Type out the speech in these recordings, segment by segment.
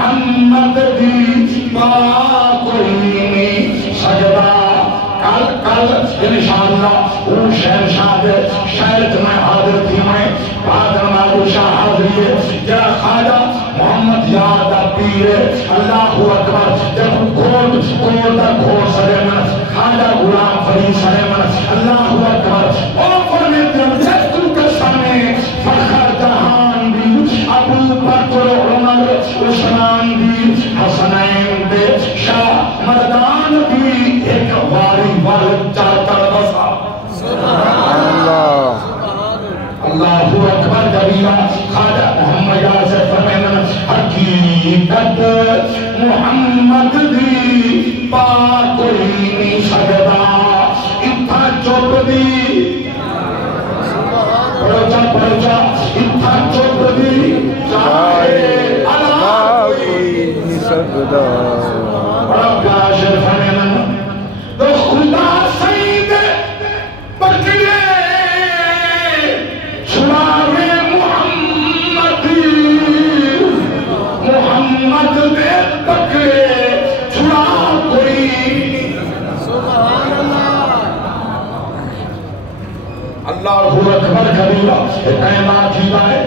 محمد دی با کوئی سجدہ کل انشاءاللہ وہ شہنشاہ شاید میں حاضر تھی میں بادر مالو شاہ حاضری ہے جرا خواجہ محمد یاد پیر اللہ اکبر جب گھوڑ دا گھوڑ سرے من خواجہ غلام فرید سرے من اللہ اکبر او فرمیت جب تم کے سامنے فخر جہان دی ابو بکر عمر عثمان دی حسنین دے شاہ مردان دی ایک واری والد چاہتا بسا سبحان اللہ اللہ اکبر کبیرہ خواجہ محمد یاسر فرمائن حقیقت محمد دی پاکوئی سجدہ اتھا چوپ دی پڑھا اتھا چوپ دی چاہے اللہ کوئی سجدہ بڑا پیارا شیر فرمائن تو خدا سید بکرے چھڑاوے محمد دے بکرے چھڑا کوئی سبحان اللہ اللہ اکبر کبیرہ قیدہ کیتا ہے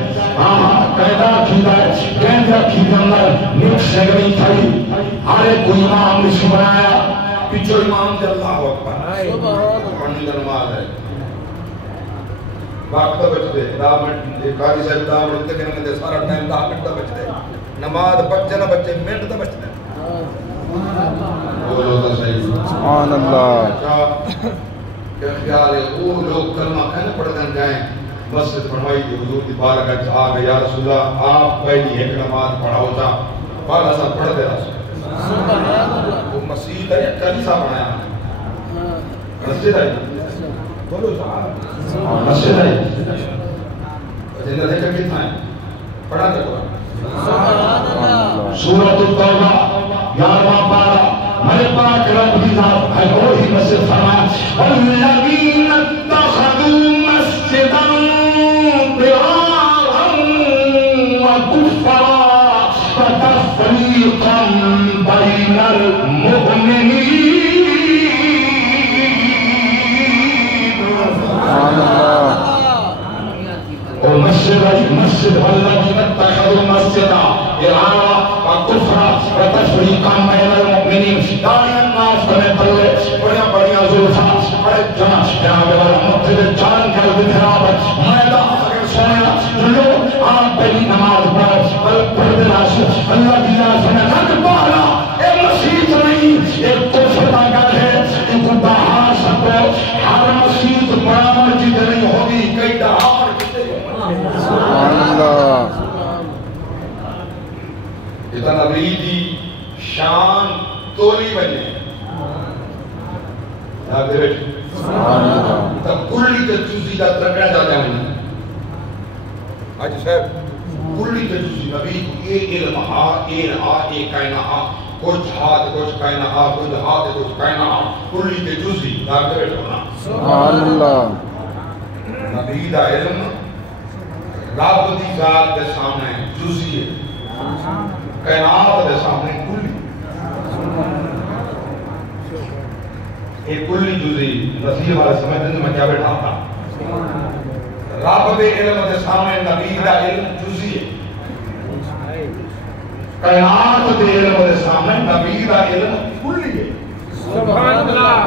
قیدہ کیتا ہے قیدہ کیتا اندر نیک سگنی تھائی ہارے کوئی امام نشی بنایا پیچھو امام دے اللہ اکبر پڑھنی کا نماز ہے وقت بچ دے 10 منٹ قاضی صاحب 10 منٹ تک انہوں نے سارا ٹائم 10 منٹ بچ دے نماز بچے نہ بچے منٹ تو بچ دے بولو تو صحیح سبحان اللہ کیا خیال ہے وہ لوگ کلمہ کہنے پڑھنے جائیں مسجد فرمائی دی حضور دی بارگاہ آ گئے یا رسول اللہ آپ پہلی ایک نماز پڑھاؤ جا بالا سا پڑھ دے رسول سبحان اللہ وہ مسجد ہے کلیسا بنایا مسجد ہے بولو صاحب مسجد ہے زندہ دیکھا کتنا ہے پڑھا دے قرآن سورۃ التوبہ 11واں پارہ میرے پاک رب کی ذات ہے وہی مسجد فرمایا والذین اتخذوا مسجدا ضرارا وکفرا وتفریقا بین المؤمنین مسجد والذین اتخذوا مسجدا ضرارا وکفرا وتفریقا بین المؤمنین داعی الناس بنے تلے بڑیا بڑیا زلفا بڑے جناب والا مسجد جان کر دھراب میدہ اگر سویا لوگ آپ پہلی نماز پڑھ راش اللہ کی ناس میں نک پالا اے مسجد نہیں ایک کفر کا گھر ہے ایک بہار سکو ہر مسجد بڑا مسجد نہیں ہوگی کئی دہار سبحان اللہ اتنا نبی دی شان تولی بنے یاد دے بیٹھ سبحان اللہ تب کلی تے جزی دا ترکڑا جاتا ہے آج صاحب کلی تے جزی نبی کو یہ علم ہا یہ کائنہ ہا کچھ ہاتھ کچھ کائنہ ہا کچھ ہاتھ کچھ کائنہ ہا کلی تے جزی یاد دے بیٹھ ہونا سبحان اللہ نبی دا علم رب دی ذات دے سامنے جزی ہے کائنات دے سامنے کلی ایک کلی جزی نصیب والے سمجھتے ہیں میں کیا بیٹھا تھا رب دے علم دے سامنے نبی دا علم جزی ہے کائنات دے علم دے سامنے نبی دا علم کلی ہے سبحان اللہ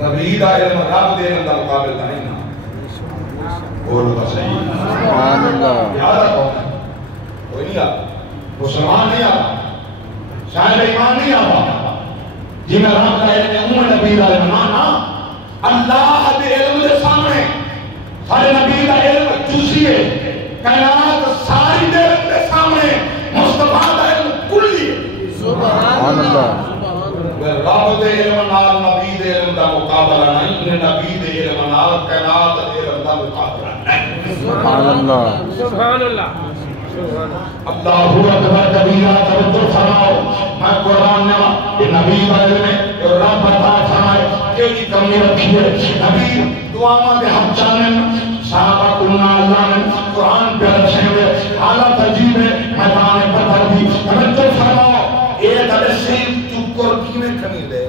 نبی دا علم رب دے علم دا مقابل دا نہیں نا بولو تو صحیح سبحان اللہ یاد رکھو کوئی نہیں آتا مسلمان نہیں آتا شاید ایمان نہیں آتا جی میں رب کا علم ہے نبی کا علم نا اللہ دے علم دے سامنے سارے نبی کا علم جزئی ہے کائنات ساری دے علم دے سامنے مصطفیٰ کا علم کلی ہے سبحان اللہ رب دے علم نال نبی دے علم دا مقابلہ نہیں نبی دے علم نال کائنات دے علم دا مقابلہ نہیں سبحان اللہ سبحان اللہ اللہ اکبر کبیرہ توجہ فرماؤ میں قرآن نے یہ نبی کا علم ہے اور رب عطا فرمائے کہ کمی رکھی ہے نبی دعا میں ہم چاہیں صحابہ کو اللہ نے قرآن پہ رکھے ہوئے حالت عجیب سیم چپ کر کیویں کھنی لے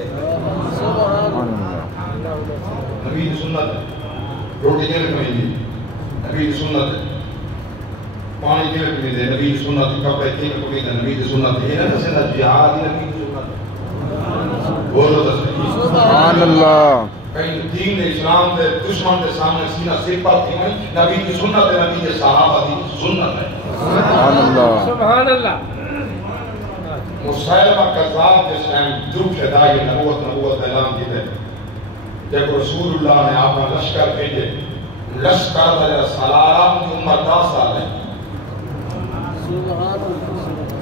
نبی کی سنت ہے روٹی کیویں کھنی دی نبی کی سنت ہے پانی کیویں کھنی دے نبی کی سنت ہے کپڑے کیویں کھنی دے نبی کی سنت ہے یہ نہ دسے دا جہاد ہی نبی کی سنت ہے بولو دسے سبحان اللہ کہیں دین اسلام دے دشمن دے سامنے سینہ سپر تھی نہیں نبی کی سنت ہے نبی کے صحابہ کی سنت ہے سبحان اللہ سبحان اللہ مسلمہ کذاب جس ٹائم جھوٹ دائی نبوت اعلان کی دے جب رسول اللہ نے اپنا لشکر بھیجے لشکر دا جڑا سالارہ ان کی عمر 10 سال ہے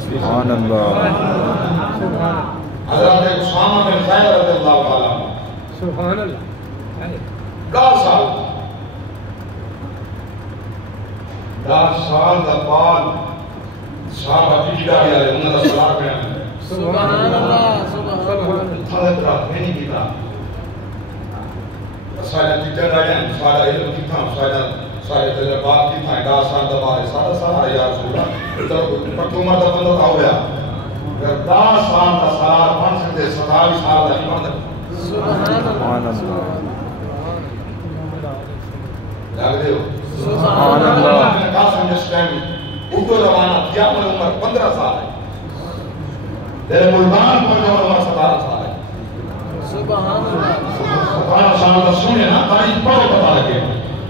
سبحان اللہ حضرت اسامہ بن زید رضی اللہ تعالیٰ سبحان اللہ 10 سال 10 سال دا بعد صحابہ کی جڑا گیا ہے انہاں دا سلام کرنا سبحان اللہ سبحان اللہ حضرت رات میں نہیں کیتا سارے ٹیچر آئے ہیں سارا علم کی تھا سارے تجربات کی تھا 10 سال دا بعد سارا سارا یا رسول اللہ تو پٹو مرد بندہ تھا ہویا اگر 10 سال دا سالار بن سکتے 27 سال دا نہیں بن سبحان اللہ جاگ دے ہو سبحان اللہ قاسم جس ٹائم اٹھو روانہ کیا میں عمر 15 سال ہے تیرے ملتان پر جو عمر 17 سال ہے سبحان اللہ 17 سال کا سنے نا تاریخ پڑھو پتا لگے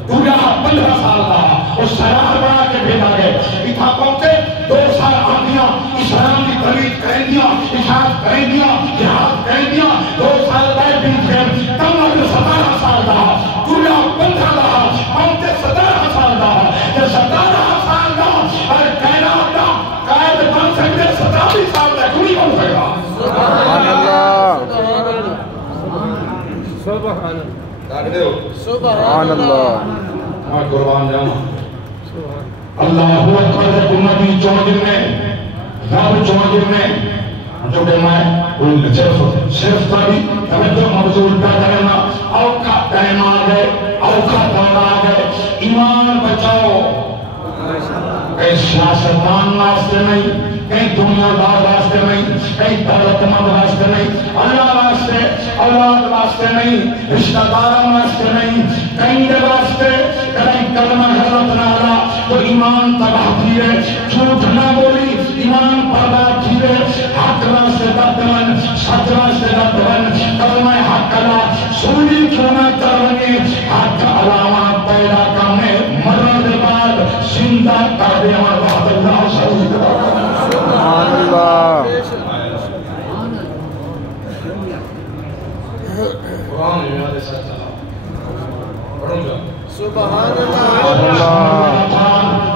دنیا 15 سال کا اس سرار بنا کے بھیجا گئے اتھا پہنچے 2 سال آدیاں اسلام کی ترویج کریں دیا اشاعت کریں دیا جہاد کریں دیا 2 سال بعد بیت گئے تم اگر 17 سال کا دنیا 15 کا پہنچے 17 سال کا یہ 17 سال کا اور کہنا ہوتا قائد بن سکتے 27 سال کا کوئی بن سکتا سبحان اللہ سبحان اللہ جاگ دے ہو سبحان اللہ میں قربان جاؤں سبحان اللہ اکبر امتی چونجر میں رب چونجر میں جو کہ میں صرف تاری توجہ موضوع الٹا کرنا اوقات ٹائم آ گئے اوقات آ گئے ایمان بچاؤ کہیں سیاستدان واسطے نہیں کہیں دنیا دار واسطے نہیں کہیں دولت مند واسطے نہیں اللہ واسطے اولاد واسطے نہیں رشتہ داروں واسطے نہیں کہیں دے واسطے کہیں کلمہ غلط نہ آلا تو ایمان تباہ کیے جھوٹ نہ بولی ایمان برباد کیے حق واسطے دبن سچ واسطے دبن کلمہ حق اللہ سولی کیوں نہ کرنے حق علامات پیدا کرنے مرد بعد زندہ کر دے اور بہت اللہ شہید سبحان اللہ قرآن میں نے سچ چلا پڑھوں گا سبحان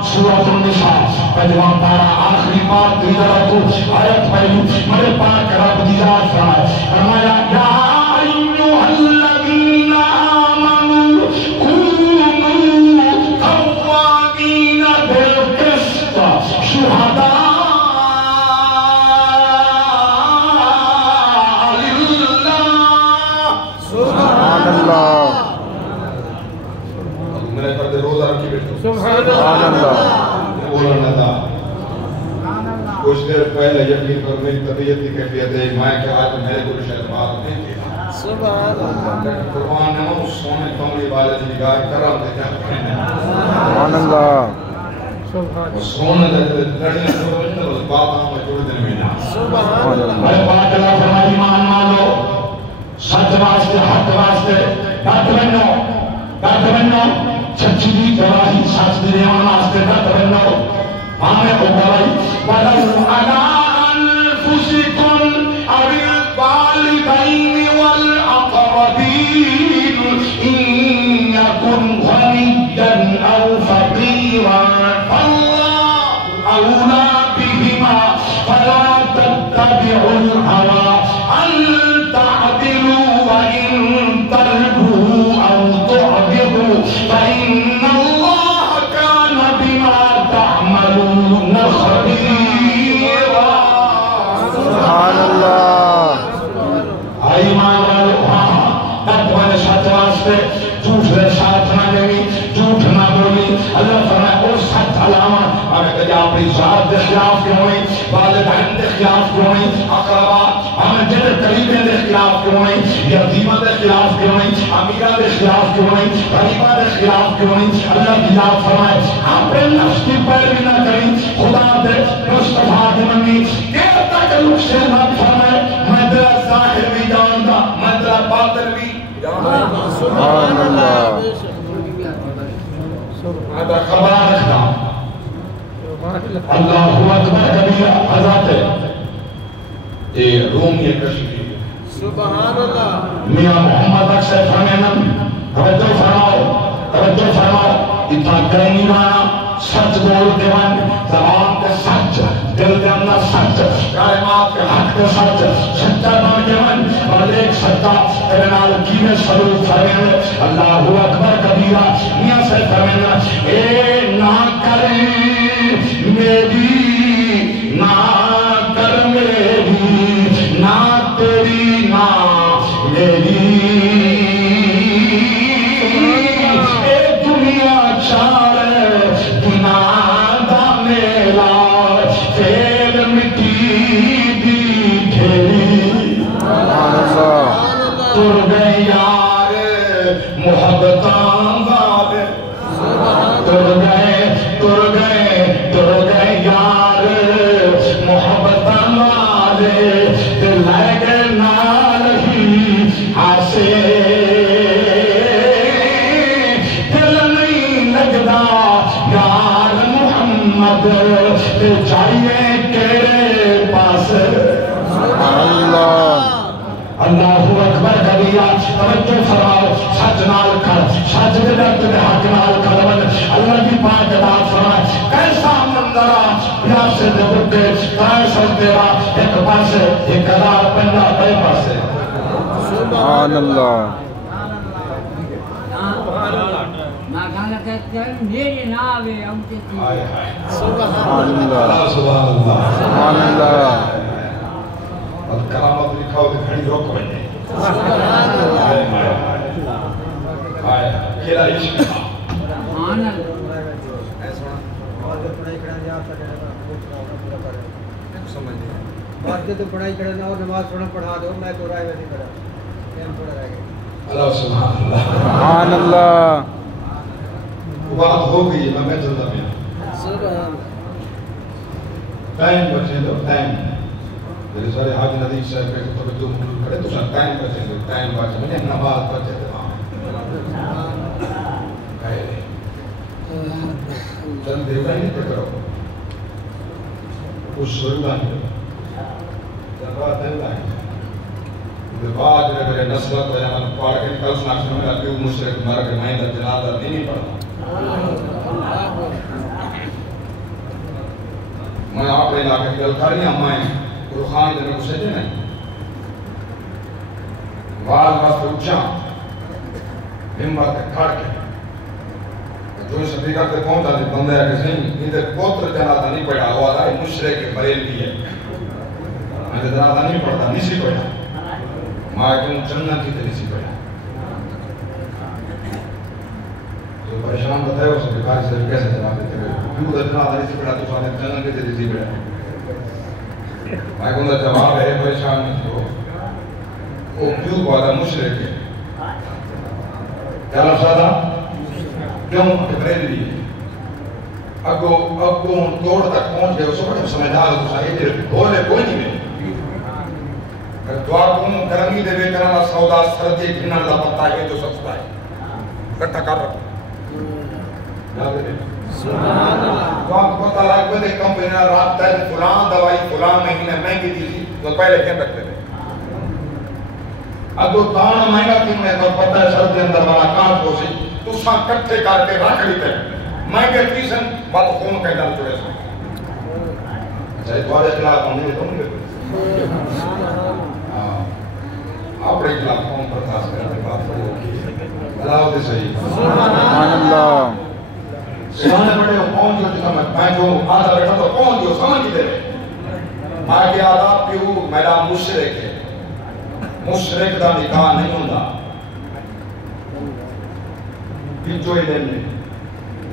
سورۃ النساء پہلا پارہ آخری بات دیدہ تو آیت پہلی میرے پاک رب دیدہ فرمایا یا ایوہ الذین آمنوا کونوا قوامین بالقسط شہداء للہ سبحان اللہ میرے پردے روزہ رکھی بیٹھو سبحان اللہ بولنا تھا کچھ دیر پہلے یقین کر میری طبیعت کی کیفیت ہے میں کہ آج میرے کو شاید بات نہیں تھی سبحان اللہ قرآن نے وہ سونے کملی والے کی نگاہ کرم دے کیا سبحان اللہ سبحان سونے دے لڑنے سے اس بات میں جوڑ دے میں سبحان اللہ میں بات اللہ فرمائی مان مانو سچ واسطے حق واسطے دت بنو سچی دی گواہی سچ دی دیوان واسطے دت بنو ہمیں کو گواہی ولو علی انفسکم او الوالدین والاقربین ان یکن غنیا او فقیرا فاللہ اولا بہما فلا تتبعوا الهوى ان تعدلوا وان تلبوا او تعرضوا فان الله كان بما تعملون خبيرا سبحان اللہ ایمان والو تقوی سچ واسطے جھوٹ کے ساتھ نہ دیوی جھوٹ نہ بولی اللہ فرمائے او سچ علامہ اگر کہ اپنی مالی ذات دے خلاف کیوں ہوئی والدین دے خلاف کیوں ہوئی اقربا ہمیں جڑے قریبے دے خلاف کیوں ہوئی یتیمہ دے خلاف کیوں ہوئی امیرہ دے خلاف کیوں ہوئی غریبہ دے خلاف کیوں ہوئی اللہ کی یاد فرمائے اپنے نفس کی پیروی نہ کریں خدا دے مصطفیٰ دے منی دیر تک لوگ سے نہ فرمائے میں تیرا ظاہر بھی جانتا میں تیرا باطن بھی جانتا سبحان اللہ میں تیرا خبر رکھتا اللہ اکبر کبیرہ حضرت رومی کشمیر سبحان اللہ میاں محمد اکثر فرمینن توجہ فرماؤ اتنا کرنی مانا سچ بول دیوان زبان کے سچ دل کے اندر سچ کائمات کے حق کے سچ سچا بن دیوان اور ایک سچا تیرے نال کینے سلوک فرمین اللہ اکبر کبیرہ میاں سے فرمین اے نہ کریں میری نہ کر میری نہ تیری نہ میری اے دنیا چار دنا دا میلا پھر مٹی دی ڈھیری تر گئے یار محبتاں والے تر گئے یار محبتاں والے تے لے گئے نال ہی آسے دل نہیں لگدا یار محمد تے چاہیے کیڑے پاس اللہ اللہ اکبر کبیرہ توجہ فرماؤ سچ نال کر سچ دے درد دے حق نال کر اللہ کی پاک ذات فرمائے کیسا منظر پیاسے دے بڈے تائے سر تیرا ایک پاسے ایک ہزار پنجا بے پاسے سبحان اللہ میری ناوے ہم تھی سبحان اللہ سبحان اللہ سبحان اللہ کرامت لکھاؤ تے کھڑی روک بنے کھیلا عشق سبحان اللہ تو پڑھائی کرنا اور نماز پڑھا دو میں تو رائے ویسے کرا تھوڑا رہ گیا اللہ سبحان اللہ سبحان اللہ بات ہو گئی میں چلتا پیا سبحان ٹائم بچے دو ٹائم میرے سارے حاج ندیف صاحب کے توجہ مقبول کرے تو سر ٹائم بچے دو ٹائم بچے میں نماز بچے دو چند دیوگا ہی نہیں کرو کچھ سرگا نہیں جنبات دیوگا ہی بعد میں میرے نسبت ہے ہم پاڑ کے کل سناکش میں میرا پیو مشرک مر کے مہندہ جنادہ نہیں پڑھا میں آپ نے علاقے کی الکھاریاں میں روحانی دے میں کچھ سجے نہیں واز واسطے اچھا ہمت کھڑ کے جو سپیکر تے پہنچا دی بندے ہے کہ صحیح ادھر پوتر جنادہ نہیں پڑھا ہوا تھا مشرک بریلوی ہے میں جنادہ نہیں پڑھتا نہیں سی پڑھا ماں کیوں چننا کی تری سی پڑھا تو پریشان بتائے ہو سکتے کاری سے کیسے جناب دیتے گئے کیوں در جنادہ نہیں سی پڑھا تو ساتھ چننا کی تری سی پڑھا ماں کیوں در جواب ہے پریشان نہیں تھو وہ کیوں بہتا مشرک ہے کیا لفظ آتا کیوں کہ بریلوی ہے اگو توڑ تک پہنچ گئے اس وقت سمجھدار تو صحیح دے بولے کوئی نہیں میں دعا کون گرمی دے بے کرنا سودا سردی گھنا اللہ پتا ہے جو سکتا ہے کٹھا کر رکھو یاد ہے سبحان اللہ دعا کو پتا لگ دے کمپنی رات تک فلان دوائی فلان مہینے مہنگی دی تھی تو پہلے کیا رکھتے تھے اب تو دان مہنگا کیوں ہے تو پتہ ہے سردی اندر والا کام کو سی تو ساں کٹھے کر کے رکھ لیتے مہنگے تیسن بات خون کا ڈال چڑے سو اچھا دعا دے خلاف ہم نہیں تو نہیں اپنے خلاف قوم پر خاص کرنے بات پڑی ہوگی اللہ ہوتے صحیح سبحان اللہ سیانے بڑے پہنچ جو سمجھ میں جو آدھا بیٹھا تو پہنچ جو سمجھ دے میں کہ آدھا پیو میرا مشرک ہے مشرک دا نکاح نہیں ہوندہ بچو ہی دن میں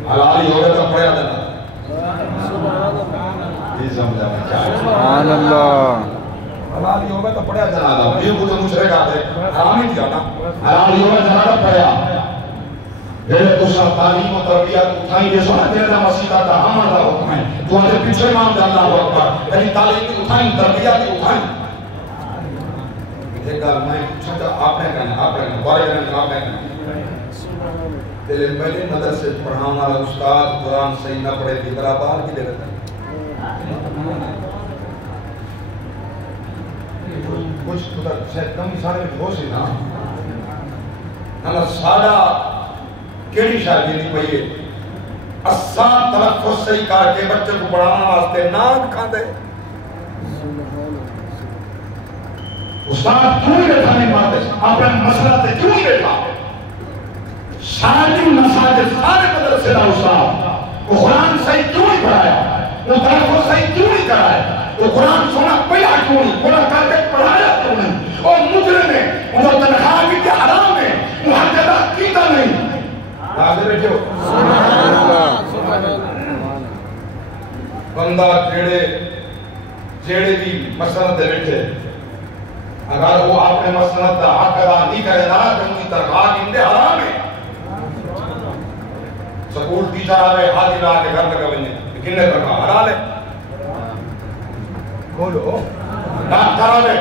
حلالی ہوگا تو پڑیا دینا یہ سمجھا میں کیا ہے سبحان اللہ حلال ہی ہوگا تو پڑھیا جنازہ یہ کو تو مشرک آتے حرام ہی تھا نا حلال ہی ہوگا جنازہ پڑھیا جیسے تو سب تعلیم و تربیت اٹھائیں یہ سونا تیرے مسیح کا ہم اللہ حکم ہے تو ہمارے پیچھے امام جا اللہ اکبر یعنی تعلیم کی اٹھائیں تربیت کی اٹھائیں ایک گال میں چھتا آپ نے کہنا بارے کرنے آپ نے کہنا دل پہلے مدرسے پڑھانے والا استاد قرآن صحیح نہ پڑھے تھی برابر کی دے رہتا ہے کچھ خدا شاید کم سارے میں ہو سی نا نا سارا کیڑی شاگی نہیں پہیے اسان تلفظ صحیح کار کے بچے کو پڑھانا واسطے نام کھا دے استاد کیوں بیٹھا نہیں پاتے اپنے مسئلہ سے کیوں بیٹھا ساری مساجد سارے مدرسے دا استاد وہ قرآن صحیح کیوں نہیں پڑھایا وہ تلفظ صحیح کیوں نہیں کرایا وہ قرآن سونا پڑھا کیوں نہیں قرآن کر کے پڑھایا کیوں نہیں اور مجرم ہے انہوں تنخواہ کی کیا حرام ہے وہ ہر جگہ کیتا نہیں حاضر بیٹھے ہو بندہ جیڑے بھی مسند دے بیٹھے اگر وہ آپ نے مسند دا حق ادا نہیں کرے نا تو ان کی تنخواہ کی اندے حرام ہے سکول ٹیچر آوے حاضر آ کے گھر لگا بننے کنے تنخواہ حلال ہے بولو ڈاکٹر آوے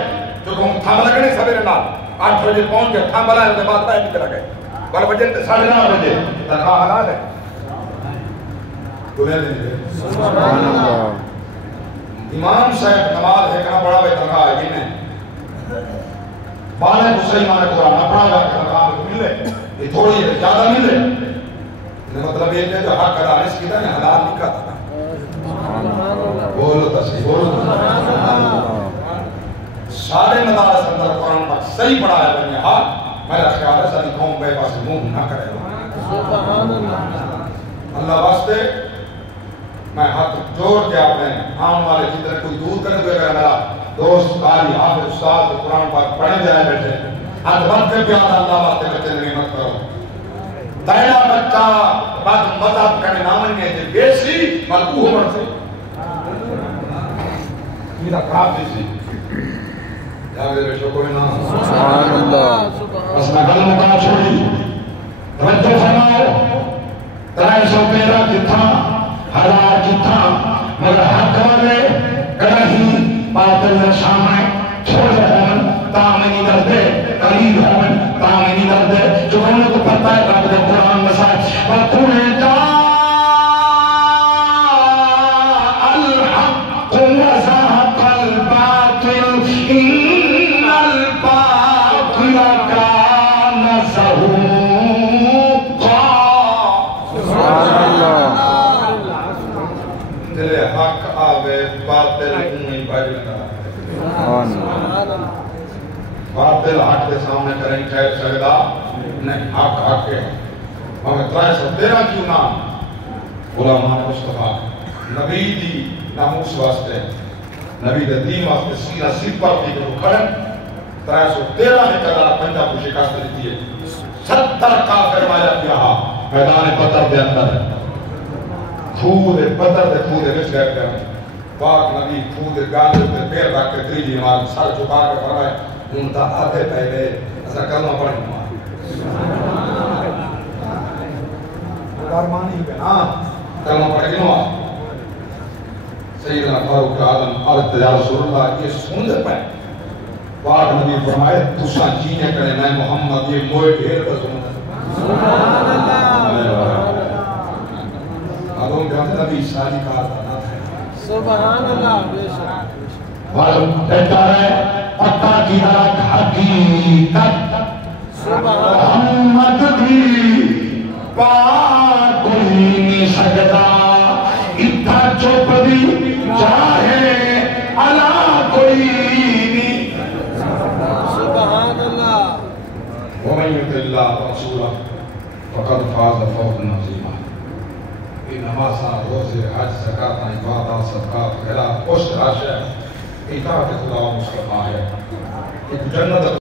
جو کہ ہم تھام لگنے سویرے نال 8 بجے پہنچ کے تھام بلائے ان کے بعد پائے نکل گئے 12 بجے 9:30 بجے تنخواہ حلال ہے دنیا دیں سبحان اللہ امام صاحب نماز ہے کنا بڑا بے تنخواہ ہے کنے بالے کو صحیح مانے قرآن نہ پڑھا گا تنخواہ کو ملے یہ تھوڑی ہے زیادہ ملے مطلب یہ ہے جو حق ادا نہیں کیتا ہے حلال نہیں کھاتا تھا بولو تصحیح بولو سارے مدارس اندر قرآن پاک صحیح پڑھایا بنی ہاں میرا خیال ہے ساری قوم بے پاس منہ نہ کرے اللہ واسطے میں ہاتھ جوڑ کے آپ نے آن والے جتنے کوئی دور کرنے ہوئے گا میرا دوست قاری حافظ استاد قرآن پاک پڑھنے جائے بیٹھے ہاتھ بد کے پیادہ اللہ واسطے بچے نعمت کرو دائرہ بچہ بد مذہب کرنے نامن کے بیسی ملکو عمر سے میرا خراب دیسی جاگے بیٹھو کوئی نام سبحان اللہ بس میں گل مکا چھوڑی توجہ فرماؤ 313 کتھا 1000 کتھا مگر حق والے کہیں باطل شامائیں چھوڑے ہون تامنی دردے قریب ہون تامنی دردے جو ہم کو پتہ ہے رب دے قرآن مسائل وَقُلْ جَاءَ الْحَقُّ وَزَهَقَ الْبَاطِلُ إِنَّ الْبَاطِلَ كَانَ زَهُوقًا سبحان اللہ دل حق آوے باطل اونی بجنا سبحان اللہ باطل حق کے سامنے کریں خیر سجدہ نہیں حق حق ہے ہمیں 313 کیوں نام علماء مصطفیٰ نبی دی ناموس واسطے نبی دے دین واسطے سینہ سپر دی جو کھڑن 313 نے قدر پنجا کو شکست دیتی ہے 70 کافر مایا کیا میدان بدر دے اندر خود بدر دے خود وچ گئے کر پاک نبی خود گال دے پیر رکھ کے تریجی نماز سر جھکا کے فرمائے ان دا آدھے پہلے ایسا کلمہ پڑھیں نماز دارمانی پہ نا کلمہ پڑھیں نماز سیدنا فاروق اعظم عرض یا رسول اللہ یہ سوندے پہ پاک نبی فرمائے تسا جینے کرے میں محمد یہ موئے ڈھیر پر سوندے سبحان اللہ آدھوں جانتے نبی ساری کہا تھا سبحان اللہ بے شک معلوم بہتر ہے پتہ کی رات حقیقت محمد بھی پاک کوئی نہیں سکتا اتھا چوپ بھی چاہے علا کوئی نہیں سبحان اللہ ومن یطع اللہ ورسولہ فقد فاز فوزا عظیما یہ نماز روزے حج زکات عبادات صدقات خیرات عشر عشر اطاعت خدا و مصطفیٰ ہے ایک جنت